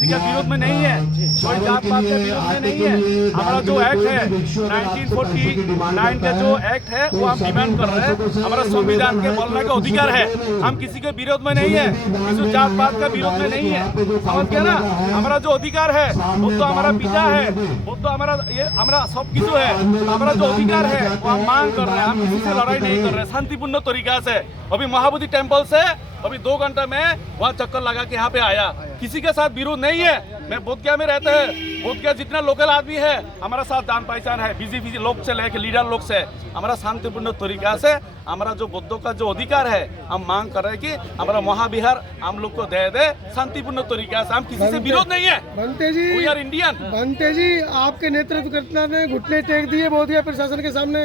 किसी के विरोध में नहीं है, कोई जात पात के विरोध में नहीं है। हमारा जो एक्ट है 1949 का जो एक्ट है वो हम डिमांड कर रहे हैं। हमारा संविधान के बोलने का अधिकार है, हम किसी के विरोध में नहीं है, किसी जात पात का विरोध में नहीं है। समझ गया ना? हमारा जो अधिकार है वो तो हमारा पिता है, वो तो हमारा सब किसी है। हमारा जो अधिकार है वो हम मांग कर रहे हैं, हम किसी से लड़ाई नहीं कर रहे, शांतिपूर्ण तरीका से। अभी महाबोधि टेम्पल से अभी 2 घंटे में वहाँ चक्कर लगा के यहाँ पे आया, किसी के साथ विरोध नहीं है। मैं बोधगया में रहते हैं, बोधगया जितना लोकल आदमी है हमारा साथ जान पहचान है, बिजी लोग से लेके लीडर लोग से। हमारा शांतिपूर्ण तरीका से हमारा जो बुद्धों का जो अधिकार है हम मांग कर रहे हैं कि हमारा महाविहार हम लोग को दे दे शांतिपूर्ण तरीका से। हम किसी से विरोध नहीं है। बनते जी, वी आर इंडियन। बनते जी, आपके नेतृत्व ने घुटने टेक दिए बोधगया प्रशासन के सामने,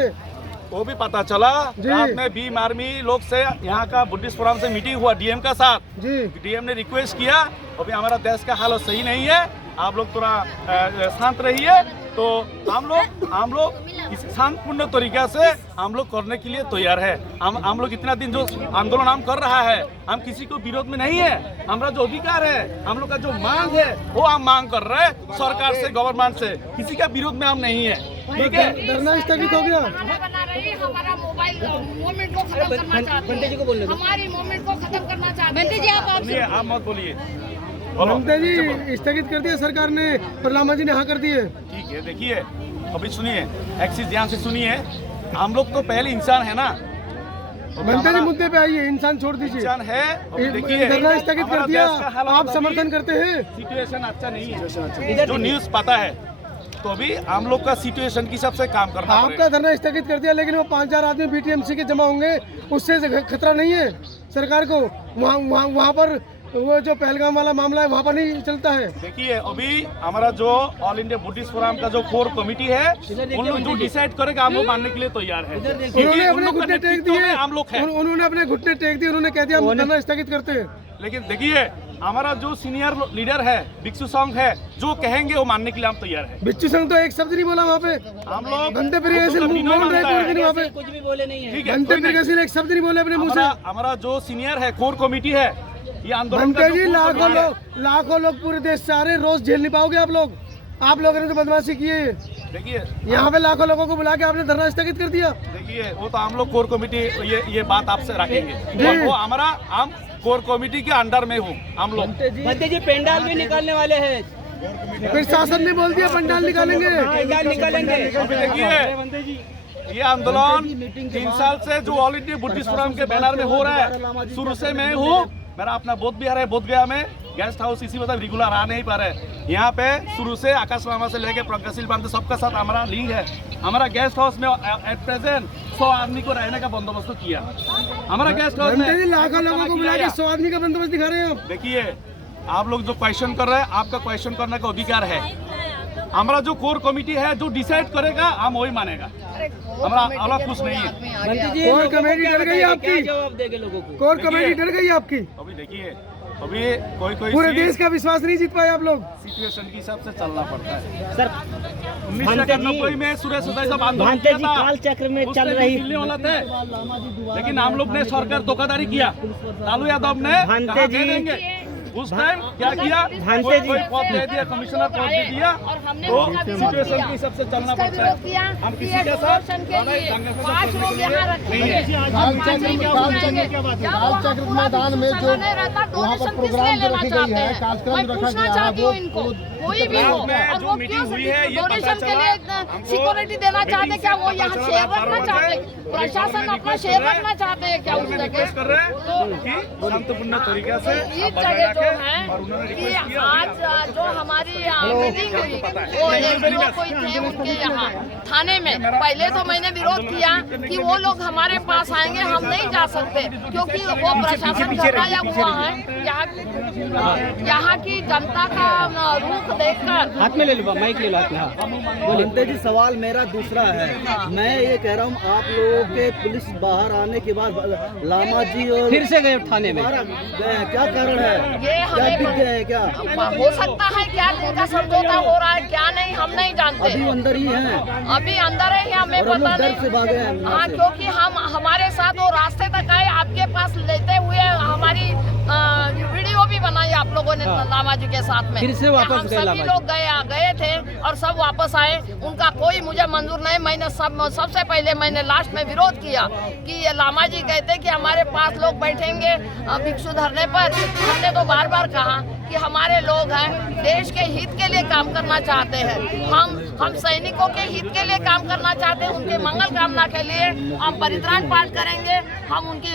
वो भी पता चला। रात में भीम आर्मी लोग से यहाँ का बुद्धिस्ट फोरम से मीटिंग हुआ डीएम का साथ जी। डीएम ने रिक्वेस्ट किया अभी हमारा देश का हालत सही नहीं है, आप लोग थोड़ा शांत रहिए। तो हम लोग इस शांतिपूर्ण तरीका से हम लोग करने के लिए तैयार है। हम लोग इतना दिन जो आंदोलन हम कर रहा है हम किसी को विरोध में नहीं है। हमारा जो अधिकार है, हम लोग का जो मांग है वो हम मांग कर रहे हैं सरकार से, गवर्नमेंट से, किसी का विरोध में हम नहीं है। ठीक है, धरना स्थगित हो गया। हमारा मोबाइल मूवमेंट को खत्म करना चाहते हैं, हमारी मूवमेंट को खत्म करना चाहते हैं। आप मत बोलिए। बनते जी, स्थगित कर दिया सरकार ने, पर लामा जी ने हाँ कर दिए। ठीक है, देखिए अभी सुनिए, एक चीज ध्यान से सुनिए, हम लोग तो पहले इंसान है ना। बनते जी मुद्दे पे आइए, इंसान छोड़ दीजिए। इंसान है, देखिए धरना स्थगित कर दिया, आप समर्थन करते हैं? सिचुएशन अच्छा नहीं है, जो न्यूज पता है, तो अभी हम लोग का सिचुएशन की सबसे काम करना पड़ेगा। आपका धरना स्थगित कर दिया, लेकिन वो 5,000 आदमी बीटीएमसी के जमा होंगे, उससे खतरा नहीं है सरकार को? वहाँ पर वो जो पहलगाम वाला मामला है वहाँ पर नहीं चलता है। देखिए अभी हमारा जो ऑल इंडिया बुद्धिस्ट फोरम का जो कोर कमेटी है उन लोग जो डिसाइड करेगा हम लोग मानने के लिए तैयार है। उन्होंने अपने घुटने टेक दिए, हम लोग हैं, उन्होंने अपने घुटने टेक दिए, उन्होंने कह दिया हम धरना स्थगित करते हैं। लेकिन देखिए हमारा जो सीनियर लीडर है भिक्षु संघ है, जो कहेंगे वो मानने के लिए हम तैयार है। भिक्षु संघ तो एक शब्द नहीं बोला वहाँ पे, हम लोग घंटे पर वहाँ पे कुछ भी बोले नहीं है। घंटे पर एक शब्द नहीं बोले अपने मुँह से। हमारा जो सीनियर है कोर कमेटी है, ये आंदोलन बनते जी, लाखों लोग पूरे देश से आ रहे, रोज झेल नहीं पाओगे आप लोगों ने तो बदमाशी की है। देखिए यहाँ पे लाखों लोगों को बुला के आपने धरना स्थगित कर दिया। देखिए वो तो हम लोग कोर कमेटी ये बात आपसे रखेंगे, वो हमारा हम कोर कमेटी के अंडर में हूँ हम लोग। बनते जी पंडाल भी निकालने वाले हैं, फिर शासन ने बोल दिया पंडाल निकालेंगे। अभी देखिए ये आंदोलन 3 साल से जो ऑल इंडिया बुद्धिस्ट फोरम के बैनर में हो रहा है, शुरू से मैं हूँ। मेरा अपना बोध बिहार है, बोधगया में गेस्ट हाउस इसी मतलब रेगुलर आ नहीं पा रहे। यहाँ पे शुरू से आकाश लामा से लेके प्रज्ञाशील बांध सबका साथ हमारा लिंक है। हमारा गेस्ट हाउस में एट प्रेजेंट 100 आदमी को रहने का बंदोबस्त किया। हमारा गेस्ट हाउस में लाखों लोगों को बुला के 100 आदमी का बंदोबस्त दिखा रहे हैं आप। देखिए आप लोग जो क्वेश्चन कर रहे हैं, आपका क्वेश्चन करने का अधिकार है। हमारा जो कोर कमेटी है जो डिसाइड करेगा हम वही मानेगा, हमारा अलग कुछ नहीं है। कोर कमेटी डर गई आपकी, जवाब देंगे लोगों को। कोर कमेटी डर गई आपकी। अभी देखिए अभी कोई पूरे देश का विश्वास नहीं जीत पाए आप लोग। सिचुएशन के हिसाब से चलना पड़ता है। सर 1990 में सुरेश उदय सब आंदोलन किया था, काल चक्र में चल रही दिल्ली वाला थे, लेकिन हम लोग ने सरकार धोखाधड़ी किया। लालू यादव ने कहा दे देंगे, उस टाइम क्या किया, कोई पद दे दिया, कमिश्नर पद दे दिया। तो सिचुएशन के हिसाब से चलना पड़ता है। हम किसी के साथ काल चक्र मैदान में जो वहाँ पर प्रोग्राम जो रखी गई है, कार्यक्रम रखा गया है, वो कोई भी हो, और वो क्यों डोनेशन के लिए सिक्योरिटी देना चाहते क्या? वो यहाँ शेयर रखना चाहते, प्रशासन अपना शेयर रखना चाहते हैं क्या? उस जगह कर रहे हैं कि शांतिपूर्ण तरीके से इस जगह जो है कि आज जो हमारी मीटिंग हुई वो एक लोग कोई थे उनके यहाँ थाने में। पहले तो मैंने विरोध किया कि वो लोग हमारे पास आएंगे, हम नहीं जा सकते क्योंकि वो प्रशासन घबराया हुआ है। यहाँ की जनता का रुख देखकर। हाथ में ले लो, माइक ले लो हाथ में। बनते जी, सवाल मेरा दूसरा है। मैं ये कह रहा हूँ आप लोगों के पुलिस बाहर आने के बाद लामा जी और फिर से गए थाने में, क्या कारण है? ये क्या दिख गए हैं? क्या हो सकता है, क्या इनका समझौता हो रहा है क्या नहीं हम नहीं जानते। अभी अंदर ही हैं, अभी अंदर है, हमें पता डर से भागे हैं। नहीं। हाँ, क्योंकि हम हमारे साथ वो रास्ते तक आए, आपके पास लेते हुए हमारी वीडियो भी बनाई आप लोगों ने लामा जी के साथ में? फिर से वापस हम गए सभी लामा जी। लोग गए थे और सब वापस आए। उनका कोई मुझे मंजूर नहीं। मैंने सबसे पहले मैंने लास्ट में विरोध किया कि ये लामा जी कहते कि हमारे पास लोग बैठेंगे भिक्षु धरने पर। हमने तो बार बार कहा कि हमारे लोग हैं, देश के हित के लिए काम करना चाहते हैं। हम सैनिकों के हित के लिए काम करना चाहते हैं। उनके मंगल कामना के लिए हम परित्राण पाठ करेंगे, हम उनकी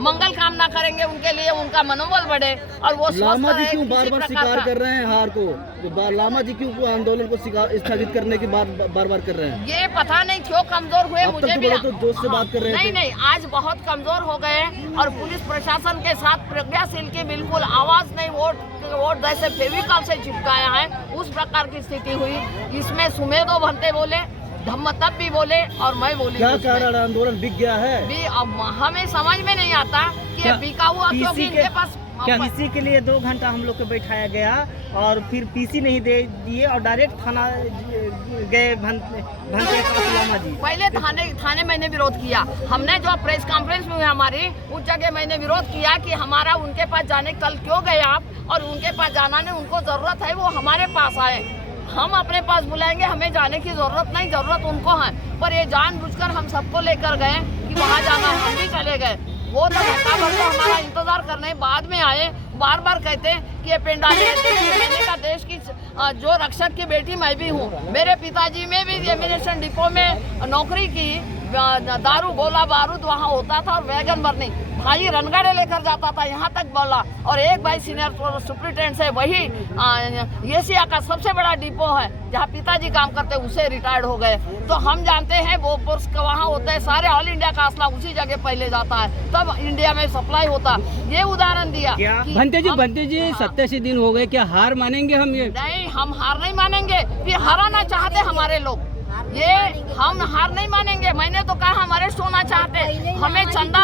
मंगल कामना करेंगे उनके लिए, उनका मनोबल बढ़े और वो लामा स्वस्थ जी रहे क्यों किसी बार बार प्रकार शिकार का। कर रहे हैं हार को? लामा जी क्यों आंदोलन को स्थगित करने की बात बार बार कर रहे हैं? ये पता नहीं क्यों कमजोर हुए, अब तक मुझे तो भी बड़े तो जोश से बात कर रहे थे। नहीं, आज बहुत कमजोर हो गए और पुलिस प्रशासन के साथ प्रज्ञाशील की बिल्कुल आवाज नहीं, वोट जैसे फेविकॉल से चिपकाया है, उस प्रकार की स्थिति हुई। इसमें सुमेधो भंते बोले, धम्मतब भी बोले और मैं बोली। क्या कारण आंदोलन बिक गया है? अब हमें समझ में नहीं आता कि ये बिका हुआ क्योंकि इनके पास पीसी के लिए 2 घंटा हम लोग को बैठाया गया और फिर पीसी नहीं दे दिए और डायरेक्ट थाना गए भंते लामा जी। पहले थाने मैंने विरोध किया। हमने जो प्रेस कॉन्फ्रेंस में हुई हमारी, उस जगह मैंने विरोध किया कि हमारा उनके पास जाने, कल क्यों गए आप, और उनके पास जाना नहीं, उनको जरूरत है वो हमारे पास आए, हम अपने पास बुलाएंगे, हमें जाने की जरूरत नहीं, जरूरत उनको है। पर ये जानबूझकर हम सबको लेकर गए कि वहाँ जाना, हम भी चले गए। वो तो घंटा भर तो हमारा इंतजार करने बाद में आए, बार बार कहते कि ये पेंडाल मैंने कहा देश की जो रक्षक की बेटी मैं भी हूँ। मेरे पिताजी में भी एमिनेशन डिपो में नौकरी की, दारू गोला बारूद वहाँ होता था और वैगन भरनी, भाई रनगाड़े लेकर जाता था, यहाँ तक बोला। और एक भाई सीनियर सुप्रिटेंडेंट है, वही एशिया का सबसे बड़ा डिपो है जहाँ पिताजी काम करते, उसे रिटायर्ड हो गए। तो हम जानते हैं वो पुरुष वहाँ होते हैं, सारे ऑल इंडिया का असला उसी जगह पहले जाता है, तब इंडिया में सप्लाई होता। ये उदाहरण दिया। भंते जी 87 दिन हो गए, क्या हार मानेंगे हम? ये नहीं, हम हार नहीं मानेंगे। फिर हराना चाहते हमारे लोग, ये हम हार नहीं मानेंगे। मैंने तो कहा हमारे सोना चाहते, हमें चंदा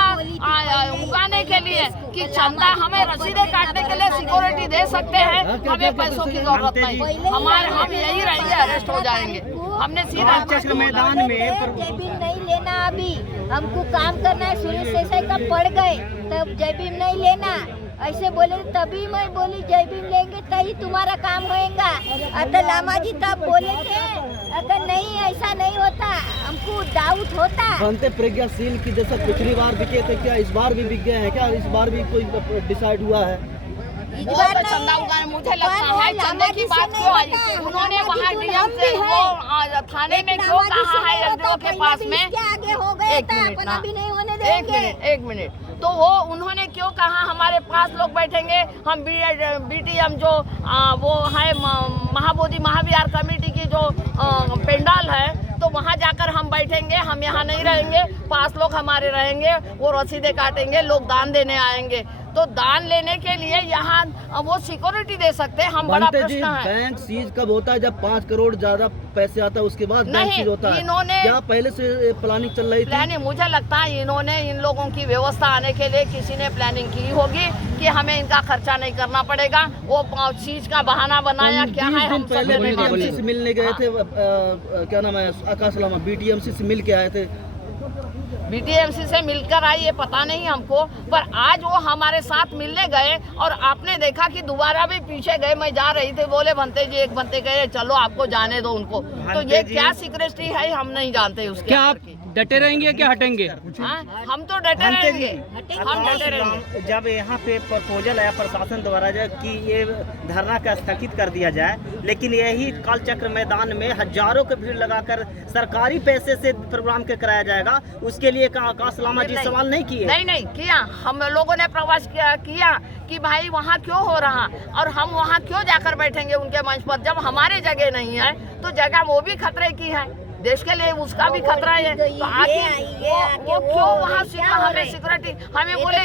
उगाने के लिए कि चंदा हमें रसीदें काटने के लिए सिक्योरिटी दे सकते हैं, हमें पैसों की जरूरत नहीं। हम यही रहेंगे, अरेस्ट हो जाएंगे। हमने सीधा चक्र मैदान में जयभीम नहीं लेना, अभी हमको काम करना है, शुरू से कब पड़ गए तब जयभीम नहीं लेना ऐसे बोले, तभी मैं बोली जयभीम लेंगे तभी तुम्हारा काम होएगा। अतः लामा जी तब बोले थे, अगर नहीं ऐसा नहीं होता, हमको डाउट होता। भंते प्रज्ञाशील की जैसा पिछली बार बिके थे, क्या इस बार भी बिक गए हैं? क्या इस बार भी कोई डिसाइड हुआ है? वो तो चंदा उगाने, मुझे लगता है चंदे की बात क्यों आई, उन्होंने वहाँ डीएम से वो थाने में क्यों कहा है एसडीओ के पास में। आगे हो गए था, अपना भी नहीं होने देंगे। एक मिनट, तो वो उन्होंने क्यों कहा हमारे पास लोग बैठेंगे, हम बीटीएम जो वो है महाबोधि महाविहार कमेटी की जो पेंडाल है, तो वहाँ जाकर हम बैठेंगे, हम यहाँ नहीं रहेंगे, पास लोग हमारे रहेंगे, वो रसीदें काटेंगे, लोग दान देने आएंगे। तो दान लेने के लिए यहाँ वो सिक्योरिटी दे सकते हैं, हम बड़ा प्रश्न है। बैंक सीज कब होता है? जब 5 करोड़ ज्यादा पैसे आता है उसके बाद बैंक सीज होता है। इन्होंने क्या पहले से प्लानिंग चल रही थी? प्लानिंग, मुझे लगता है इन्होंने इन लोगों की व्यवस्था आने के लिए किसी ने प्लानिंग की होगी कि हमें इनका खर्चा नहीं करना पड़ेगा, वो चीज का बहाना बनाया। क्या है, हम पहले बीटीएमसी से मिलने गए थे, क्या नाम है, आकाश लामा बीटीएमसी से मिल के आए थे। बीटीएमसी से मिलकर आई ये पता नहीं हमको, पर आज वो हमारे साथ मिलने गए और आपने देखा कि दोबारा भी पीछे गए। मैं जा रही थी, बोले भंते जी, एक भंते कहे चलो आपको जाने दो उनको। तो ये क्या सिक्योरिटी है हम नहीं जानते उसके। क्या आप डटे रहेंगे क्या हटेंगे? हम तो डटे रहेंगे, हम डटे रहेंगे। जब यहाँ पे प्रपोजल आया प्रशासन द्वारा कि ये धरना का स्थगित कर दिया जाए, लेकिन यही काल चक्र मैदान में हजारों की भीड़ लगाकर सरकारी पैसे से प्रोग्राम के कराया जाएगा, उसके लिए आकाश लामा जी सवाल नहीं किए? नहीं किया। हम लोगों ने प्रवास किया कि भाई वहाँ क्यों हो रहा और हम वहाँ क्यों जाकर बैठेंगे उनके मंच पर, जब हमारे जगह नहीं है तो जगह वो भी खतरे की है, देश के लिए उसका भी खतरा है। तो आखिर वो क्यों वहाँ हमें सिक्योरिटी, हमें बोले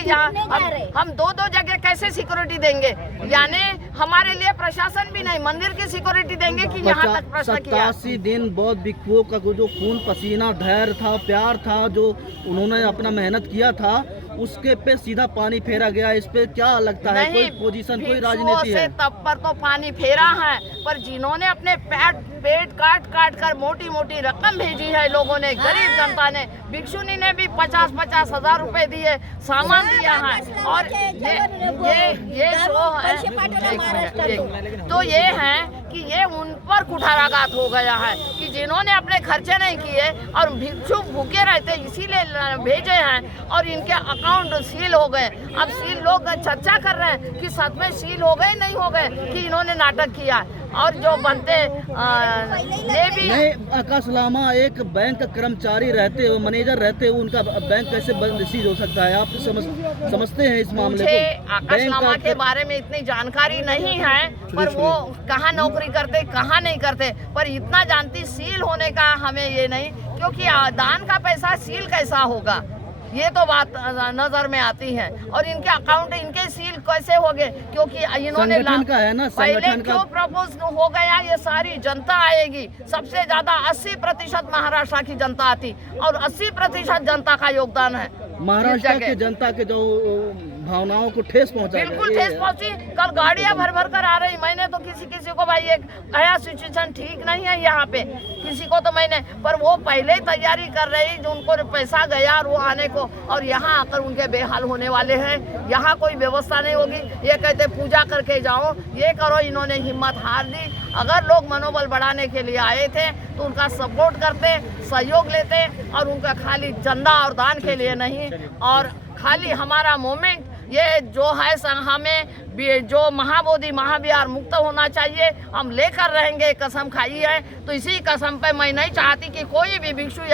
हम 2 जगह कैसे सिक्योरिटी देंगे? यानी हमारे लिए प्रशासन भी नहीं, मंदिर की सिक्योरिटी देंगे कि यहाँ तक प्रश्न किया। 87 दिन बौद्ध भिक्षुओं का जो खून पसीना धैर्य था प्यार था जो उन्होंने अपना मेहनत किया था उसके पे सीधा पानी फेरा गया। इस पे क्या लगता है, कोई पोजीशन कोई राजनीति है? तब पर तो पानी फेरा है, पर जिन्होंने अपने पेट काट कर मोटी मोटी रकम भेजी है लोगों ने, गरीब जनता ने, भिक्षुनी ने भी 50-50 हजार रुपए दिए, सामान दिया है। और ये जो है तो ये है कि ये उन पर कुठाराघात हो गया है कि जिन्होंने अपने खर्चे नहीं किए और भिक्षु भूखे रहते इसीलिए भेजे हैं और इनके अकाउंट सील हो गए। अब सील लोग चर्चा कर रहे हैं कि सच में सील हो गए नहीं हो गए कि इन्होंने नाटक किया। और जो बनते ये भी नहीं, आकाश लामा एक बैंक का कर्मचारी रहते हो, मैनेजर रहते हो, उनका बैंक कैसे सीज हो सकता है? आप समझते हैं इस मामले को? आकाश लामा के बारे में इतनी जानकारी नहीं है, पर वो कहाँ नौकरी करते कहाँ नहीं करते, पर इतना जानती सील होने का हमें ये नहीं, क्योंकि दान का पैसा सील कैसा होगा ये तो बात नजर में आती है। और इनके अकाउंट इनके सील कैसे हो गए, क्योंकि इन्होंने का है ना, पहले क्यों प्रपोज हो गया, ये सारी जनता आएगी। सबसे ज्यादा 80% महाराष्ट्र की जनता आती और 80% जनता का योगदान है। महाराष्ट्र के जनता के जो भावनाओं को ठेस पहुंचा, बिल्कुल ठेस पहुंची। कल गाड़ियां भर भर कर आ रही, मैंने तो किसी को भाई एक नया सिचुएशन ठीक नहीं है यहाँ पे, किसी को तो मैंने, पर वो पहले ही तैयारी कर रही जो उनको पैसा गया और वो आने को, और यहाँ आकर उनके बेहाल होने वाले हैं। यहाँ कोई व्यवस्था नहीं होगी, ये कहते पूजा करके जाओ, ये करो, इन्होंने हिम्मत हार दी। अगर लोग मनोबल बढ़ाने के लिए आए थे तो उनका सपोर्ट करते, सहयोग लेते, और उनका खाली चंदा और दान के लिए नहीं, और खाली हमारा मोमेंट ये जो है हमें जो महाबोधि महाविहार मुक्त होना चाहिए, हम लेकर रहेंगे, कसम खाई है। तो इसी कसम पे मैं नहीं चाहती कि कोई भी भिक्षु यहाँ